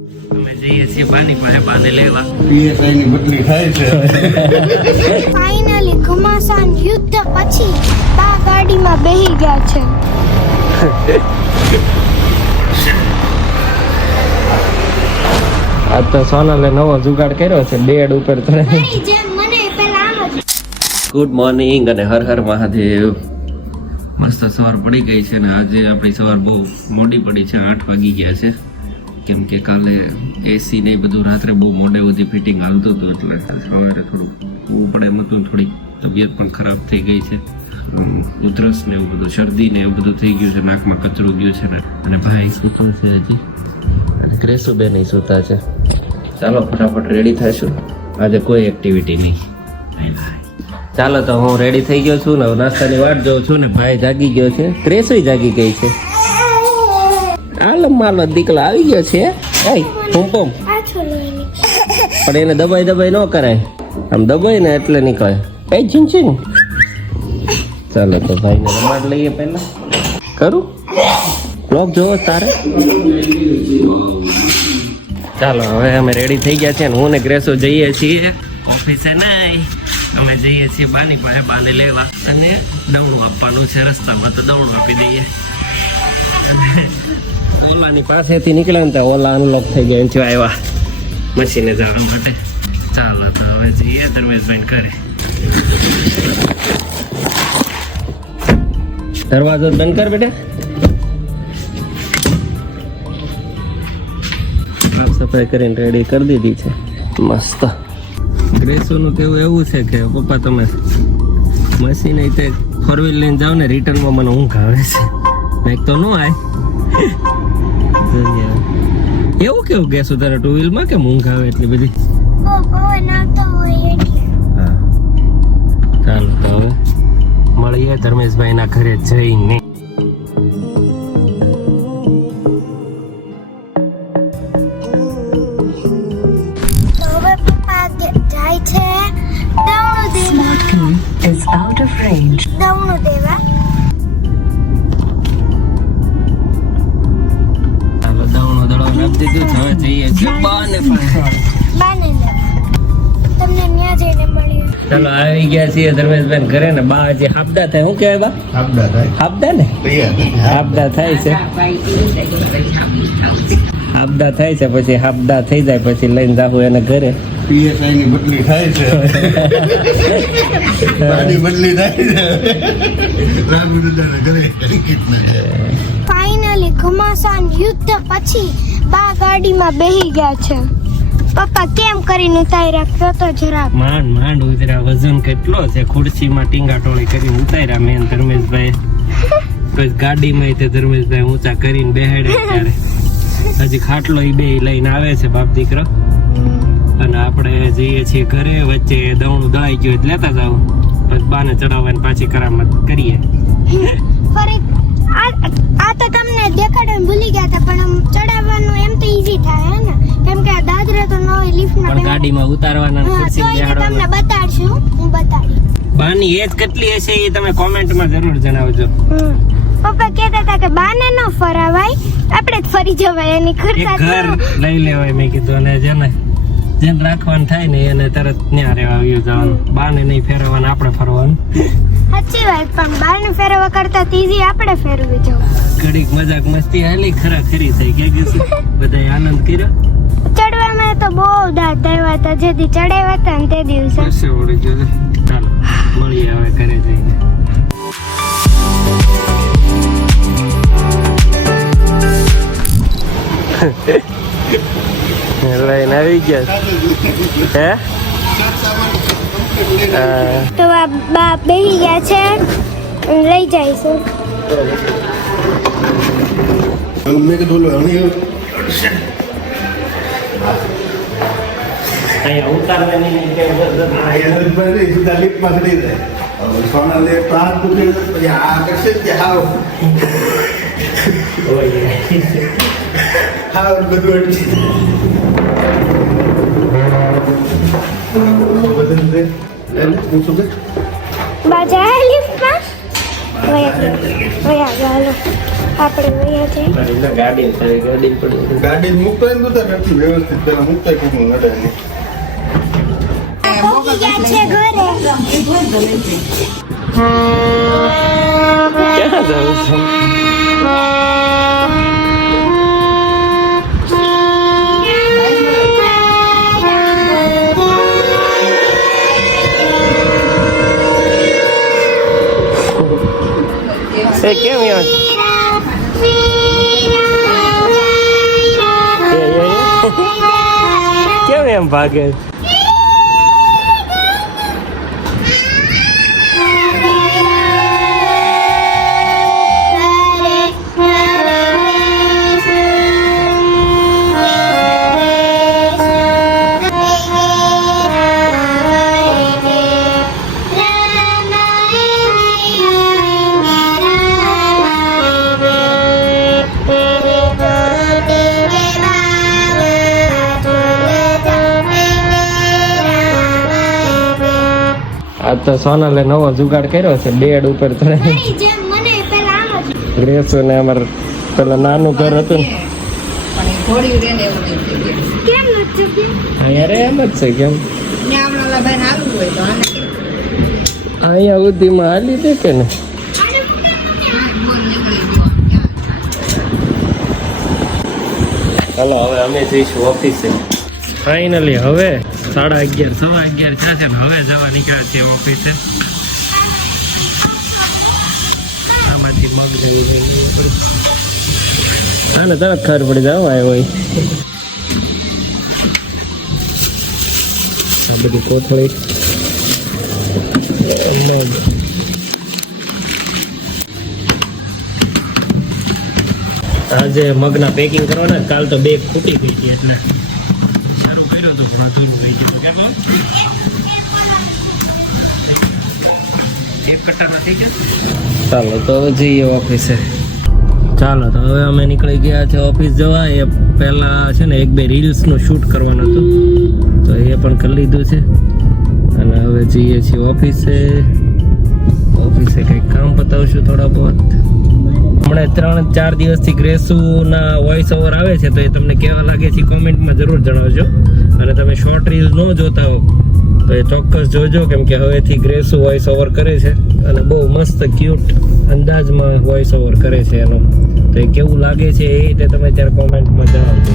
અમે જઈએ છીએ બાની પાસે બાને લેવા. પીએસઆઈ ની બદલી થાય છે. ફાઇનલી ઘમાસાન યુદ્ધ પછી બા ગાડીમાં બેહી ગયા છે. આ તો સોનલે નવો જુગાડ કર્યો છે બેડ ઉપર ચડે. ગુડ મોર્નિંગ અને હર હર મહાદેવ. મસ્ત સવાર પડી ગઈ છે ને આજે આપણી સવાર બહુ મોડી પડી છે. 8 વાગી ગયા છે કેમ કે કાલે એસી ને બધું રાત્રે બહુ મોડે સુધી ફિટિંગ હાલતું હતું એટલે સવારે થોડું ઊભું પડે એમ હતું. થોડી તબિયત પણ ખરાબ થઈ ગઈ છે. ઉધરસ ને એવું બધું, શરદી ને એવું બધું થઈ ગયું છે. નાકમાં કચરું ગયું છે ને. અને ભાઈ સૂતો છે હજી. ક્રેસુ બે નહીં સૂતા છે. ચાલો ફટાફટ રેડી થઈશું. આજે કોઈ એક્ટિવિટી નહીં. ચાલો તો હું રેડી થઈ ગયો છું ને નાસ્તાની વાટ જોઉં છું ને ભાઈ જાગી ગયો છે. ક્રેસુય જાગી ગઈ છે. હાલો માલો દીકલો આવી ગયો છે. હુંપમ પણ એને દબાઈ ન કરાય. આમ દબાઈ ને એટલે નીકળે. છીન ચાલો તો ભાઈને રમાડ લઈએ પહેલા. કરું બ્લોગ જોવો તારે. ચાલો હવે અમે રેડી થઈ ગયા છે ને હું ને ગ્રેસો જઈએ છીએ ઓફિસે. નહીં અમે જઈએ છીએ બાની પાસે બાને લેવા અને દવણું આપવાનું છે. રસ્તામાં તો દવણું આપી દઈએ. ઓલાની પાસેથી નીકળ્યા ને ત્યાં ઓલા અનલોક થઈ ગયા છે. આવ્યા મશીને જવા માટે. ચાલો તો હવે જઈએ ધર્મેશભાઈ કરે. દરવાજો બંધ કર બેટા. સાફ સફાઈ કરીને રેડી કરી દીધી છે મસ્ત. ગ્રેસોનું કેવું એવું છે કે પપ્પા તમે મશીન તે 4 વ્હીલ લઈને જાઓ ને રિટર્નમાં મને ઊંઘ આવે છે. મેં તો ન આય એવું કેવું ગેસ તારે 2 વ્હીલમાં કેમ ઊંઘ આવે એટલી બધી? હા ચાલો તો હવે મળીએ ધર્મેશભાઈના ઘરે જઈને. is out of range. દવણું દેવા. ચાલો દવણું દળવા નાખી દીધું. હવે જઈએ છીએ બાને પાસે. બાને લેવા. તમને ન્યા જઈને મળીએ. ચાલો આવી ગયા છીએ ધર્મેશભાઈ ઘરે ને. બા હજી હાબદા થાય. શું કહેવાય બા? આપડા થાય. હાબદા ને હાબદા થાય છે. હાબદા થાય છે પછી હાબદા થઈ જાય પછી લઈને જાવું એને ઘરે. પીએસઆઈ ની બદલી થાય છે. ગાડી બદલી થાય છે. લાગુ દાદાના ઘરે ફાઇનલી ઘમાસાન યુદ્ધ પછી બા ગાડીમાં બેહી ગયા છે. પપ્પા કેમ કરીને ઉતાર્યા કયો તો જરાક. માંડ ઉતર્યા. વજન કેટલો છે. ખુરશીમાં ટીંગાટોળી કરીને ઉતાર્યા મેં ધર્મેશભાઈ. પછી ગાડીમાં તે ધર્મેશભાઈ ઊંચા કરીને બેહાડે ત્યારે હજી ખાટલો બે લઈને આવે છે બાપ દીકરો. અને આપણે જઈએ છીએ ઘરે. વચ્ચે દવણું દળાઈ ગયું એટલે લેતા જાવ. પછી બાને ચડાવવાની પાછી કરામત કરીએ. ફરી આ તો તમને દેખાડવાનું ભૂલી ગયા હતા પણ ચડાવવાનું એમ તો ઈઝી થાય હે ને કેમ કે આ દાદરા તો ન હોય લિફ્ટમાં. પણ ગાડીમાં ઉતારવાના ખુરશી બેહાડવાના. તમને બતાડશું. હું બતાડી. બાની એજ કેટલી હશે એ તમે કોમેન્ટમાં જરૂર જણાવજો. પપ્પા કહેતા હતા કે બાને ન ફરાવાય આપણે જ ફરી જવાય એની ખર્ચા. ઘર લઈ લેવાય મેં કીધું. અને જેને રાખવાનું થાય ને એને તરત ત્યાં રહેવા આવ્યું જવાનું. બાને નહીં ફેરવવાનું આપણે ફરવાનું. સાચી વાત. પણ બાને ફેરવવા કરતા ઈઝી આપણે ફેરવી જવું. ઘડીક મજાક મસ્તી હાલી ખરી થઈ કે બધાએ આનંદ કર્યો. ચડવામાં તો બહુ દાંત આવ્યા હતા જેથી ચડાવ્યા હતા ને તે દિવસે. ચાલો મળીએ હવે ઘરે જઈને. લઈને આવી ગયા હે. તો આ બા બેહી ગયા છે. લઈ જઈશું. મેં કીધું અહીંયા ઉતારવાની સીધા લિફ્ટમાં ચડી જાય. સોનાલે પ્રાણ પૂછે પછી આ કરશે કે હાવ બધું બાજા લિફ્ટમાં. હાલો આપણે વયા જઈએ. તારી ગાડી પડી ગાડી મૂકતો ને તો નથી વ્યવસ્થિત પેલા મૂકતા કે હું નડે નહીં. પહોંચી ગયા છે ઘરે. ક્યાં જાવ છો? એ કેમ યાર કેમ એમ ભાગે? આ તો સોનલે નવો જુગાડ કર્યો છે બેડ ઉપર ચડે મારી જેમ મને પેલા આમ જ. ગ્રેસો ને અમાર પેલા નાનું ઘર હતું ને કેમ નથી ચૂક્યું? અરે એમ જ છે કેમ અહીંયા સુધીમાં હાલી દે કે ને ચાલો હવે અમે જઈશું ઓફિસે ફાઇનલી હવે 11:30 સવા 11 થયા છે ને હવે જવા નીકળ્યા છે ઓફિસે આમાંથી મગ જઈ આને તરત ખબર પડી જાવ આવ્યો હોય આ બધી કોથળી મગ આજે મગના પેકિંગ કરવાના કાલ તો બેગ ફૂટી ગઈ હતી એટલે સારું કર્યો તો પણ અધૂરું થઈ ગયું કેટલો એક કટ્ટા નથી કે ચાલો તો જઈએ ઓફિસે ચાલો તો હવે અમે નીકળી ગયા છે ઓફિસ જવા એ પહેલા છે ને 1-2 રીલ્સનું શૂટ કરવાનું હતું તો એ પણ કરી લીધું છે અને હવે જઈએ છીએ ઓફિસે કંઈક કામ પતાવશું થોડા બહુ હમણાં 3-4 દિવસથી ગ્રેસુના વોઇસ ઓવર આવે છે તો એ તમને કેવા લાગે છે કોમેન્ટમાં જરૂર જણાવજો અને તમે શોર્ટ રીલ્સ ન જોતા હો તો એ ચોક્કસ જોજો કેમ કે હવેથી ગ્રેસુ વોઇસ ઓવર કરે છે અને બહુ મસ્ત ક્યુટ અંદાજમાં વોઇસ ઓવર કરે છે એનો તો એ કેવું લાગે છે એ રીતે તમે ત્યારે કોમેન્ટમાં જણાવજો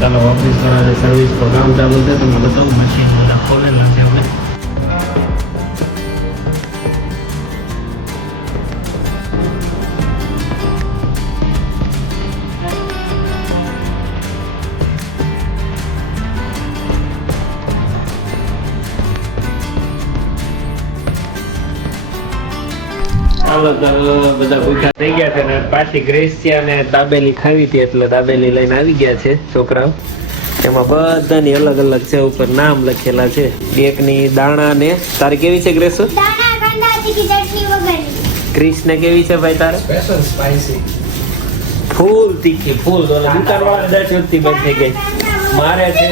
ચાલો ઓફિસ વાળા સર્વિસ પર કામ ચાલુ છે તમને બતાવું મશીન બધા ખોલેલા છે હવે ચાલો તો બધા ભૂખા થઈ ગયા છે ને પાછી ગ્રેસિયા ને દાબેલી ખાવી હતી એટલે દાબેલી લઈને આવી ગયા છે છોકરાઓ એમાં બધાની અલગ અલગ છે ઉપર નામ લખેલા છે એકની દાણા ને તારી કેવી છે ગ્રેસુ દાણા કાંદા તીખી ચટણી વગરની. ક્રિશ ને કેવી છે ભાઈ તારે સ્પેશિયલ સ્પાઈસી ફૂલ તીખી ફૂલ દુકાન વાળા 10 વખત બંધ થઈ ગઈ મારે છે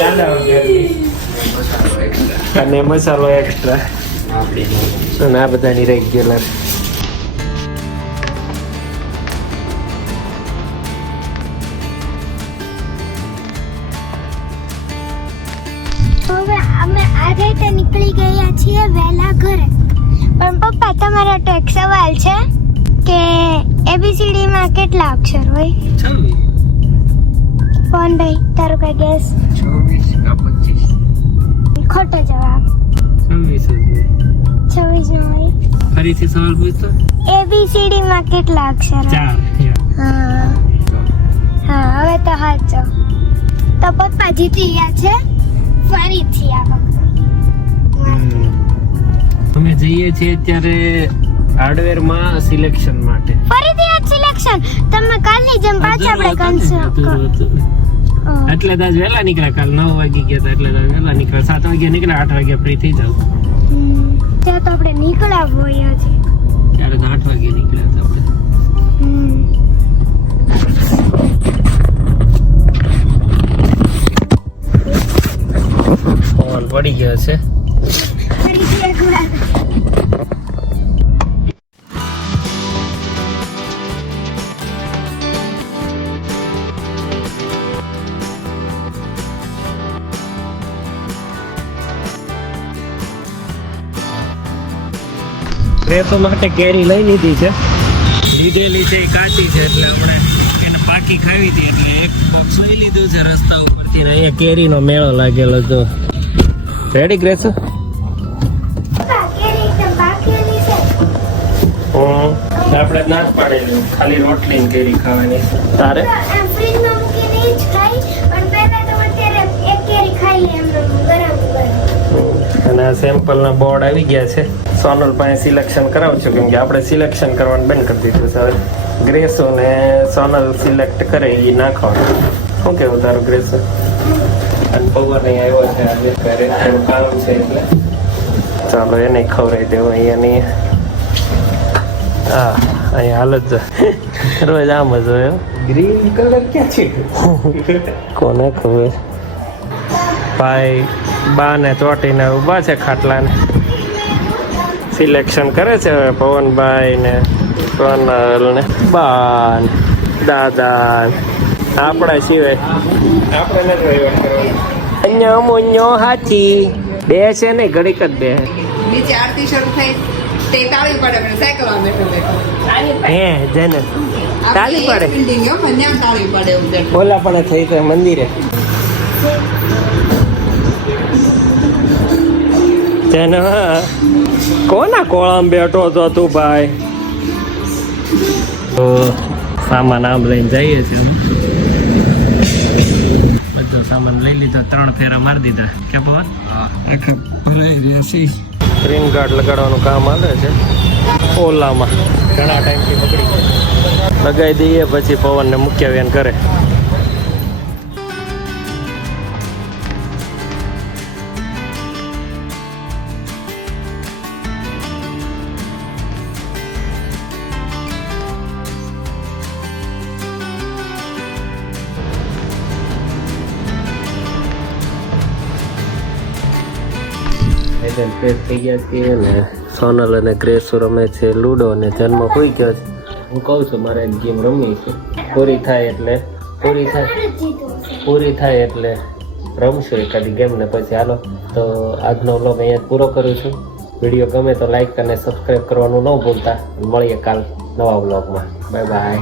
કાંદા વગરની અને મસાલો એક્સ્ટ્રા અને આ બધાની રેગ્યુલર હવે અમે આ રીતે નીકળી ગયા છીએ વહેલા ઘરે પણ પપ્પા તમારો તો એક સવાલ છે કે ABCD માં કેટલા અક્ષર હોય પવનભાઈ તારો કઈ ગેસ 24 का 25 ખોટો જવાબ 26 26 નો હોય ફરીથી સવાલ પૂછતો ABCD માં કેટલા અક્ષર હોય 4 હા હવે તો સાચો તો પપ્પા જીતી ગયા છે ફરીથી આ વખતે અમે જઈએ છીએ અત્યારે હાર્ડવેર માં સિલેક્શન માટે ફરીથી આ સિલેક્શન તમે કાલની જેમ પાછા આપણે એટલે તો આજ વહેલા નીકળ્યા. કાલ 9 વાગી ગયા હતા એટલે તો વહેલા નીકળ્યા. 7 વાગ્યા નીકળ્યા, 8 વાગ્યા ફ્રી થઈ જાવ. ત્યાં તો આપણે નીકળ્યા હોય હજી. ત્યારે તો 8 વાગ્યે નીકળ્યા હતા આપણે. પવન પડી ગયો છે. રેતો માટે કેરી લઈ લીધી છે. લીધેલી છે એ કાચી છે એટલે આપણે એને પાકી ખાવી હતી એટલે એક બોક્સ લઈ લીધું છે રસ્તા ઉપરથી. ને અહીંયા કેરીનો મેળો લાગેલો હતો. Ready grace? આપણે ના જ પાડેલું, ખાલી રોટલી ને કેરી ખાવાની. તારે અને આ સેમ્પલ ના બોર્ડ આવી ગયા છે. સોનલ પાસે સિલેક્શન કરાવશું કેમ કે આપણે સિલેક્શન કરવાનું બંધ કરી દીધું છે. હવે ગ્રેસો ને સોનલ સિલેક્ટ કરે એ નાખવાનું. શું કેવું તારું ગ્રેસો? અને પવન અહીં આવ્યો છે આજે ઘરે થોડું કામ છે એટલે ચાલો એને ખવડાવી દેવું. અહીંયાની હા અહીંયા હાલત રોજ આમ જ હોય. ગ્રીન કલર ક્યાં છે કોને ખબર. ભાઈ બા ને ચોટીને ઉભા છે ખાટલાને. સિલેક્શન કરે છે હવે પવનભાઈ ને સોનલ ને બા ને દાદા. આપણા સિવાય આપણે નથી અહીંયા મોન્યો હાથી બે છે ને ઘડીક જ બે. નીચે આરતી શરૂ થઈ તે તાળી પડે મને સાયકલ માં બેઠો હે જેને તાળી પડે બિલ્ડિંગ હો મને તાળી પડે ઉધર ઓલા પણ થઈ ગઈ મંદિરે. જેને કોના કોળામાં બેઠો હતો તું ભાઈ? તો સામાન આમ લઈને જઈએ છીએ. બધો સામાન લઈ લીધો. 3 ફેરા મારી દીધા કે પવન આખા ભરાઈ રહ્યા છે. સ્ક્રીન ગાર્ડ લગાડવાનું કામ આવે છે ઓલામાં. ઘણા ટાઈમથી પકડી લગાવી દઈએ પછી પવનને મૂક્યા વેન કરે. ફ્રેશ થઈ ગયા છીએ ને સોનલ અને ગ્રેસો રમે છે લૂડો અને જન્મ હોઈ ગયો છે. હું કહું છું મારે ગેમ રમવી છે. પૂરી થાય એટલે રમશું એકાદી ગેમ ને પછી હાલો. તો આજનો વ્લોગ અહીંયા પૂરો કરું છું. વિડીયો ગમે તો લાઈક અને સબસ્ક્રાઈબ કરવાનું ન ભૂલતા. મળીએ કાલ નવા વ્લોગમાં. Bye bye.